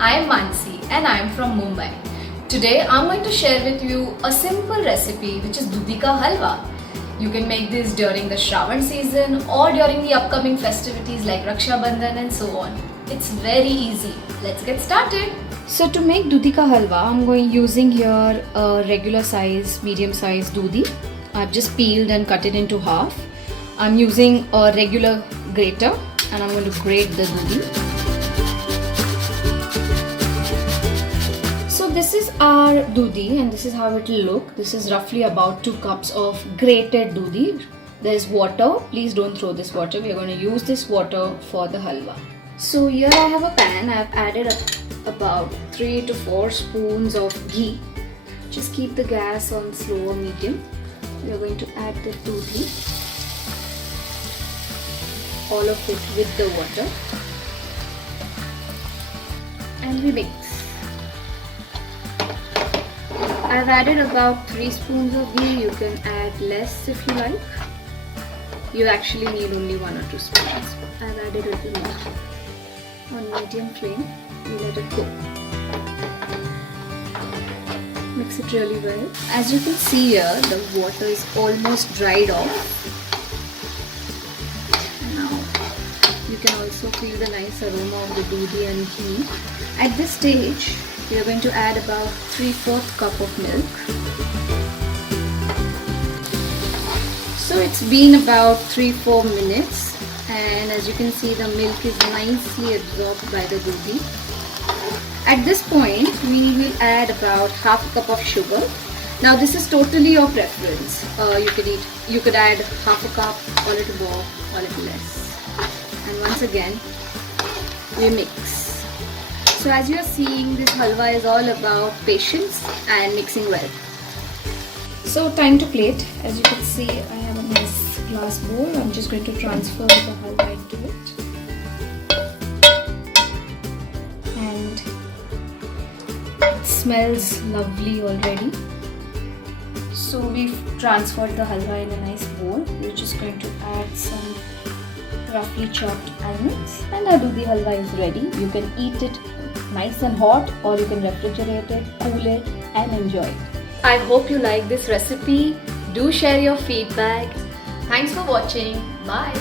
I am Mansi and I am from Mumbai. Today I am going to share with you a simple recipe which is Dudhi Halwa. You can make this during the Shravan season or during the upcoming festivities like Raksha Bandhan and so on. It's very easy. Let's get started. So to make Dudhi Halwa, I'm using here a regular size, medium size Dudhi. I've just peeled and cut it into half. I'm using a regular grater and I'm going to grate the Dudhi. So this is our Dudhi and this is how it will look. This is roughly about 2 cups of grated Dudhi. There is water. Please don't throw this water. We are going to use this water for the halwa. So here I have a pan. I have added about 3 to 4 spoons of ghee. Just keep the gas on slow or medium. We are going to add the Dudhi, all of it with the water, and we mix. I've added about 3 spoons of ghee. You can add less if you like. You actually need only 1 or 2 spoons. I've added a little more. On medium flame, we let it cook. Mix it really well. As you can see here, the water is almost dried off. Now you can also feel the nice aroma of the Dudhi and ghee. At this stage, we are going to add about 3/4 cup of milk. So it's been about 3-4 minutes, and as you can see, the milk is nicely absorbed by the Dudhi. At this point, we will add about half a cup of sugar. Now this is totally your preference. You could add half a cup, or a little more, or a little less. And once again, we mix. So as you are seeing, this halwa is all about patience and mixing well. So time to plate. As you can see, I have a nice glass bowl. I'm just going to transfer the halwa into it. And it smells lovely already. So we've transferred the halwa in a nice bowl. We're just going to add some roughly chopped almonds, and our Dudhi halwa is ready. You can eat it nice and hot, or you can refrigerate it, cool it, and enjoy it. I hope you like this recipe. Do share your feedback. Thanks for watching. Bye.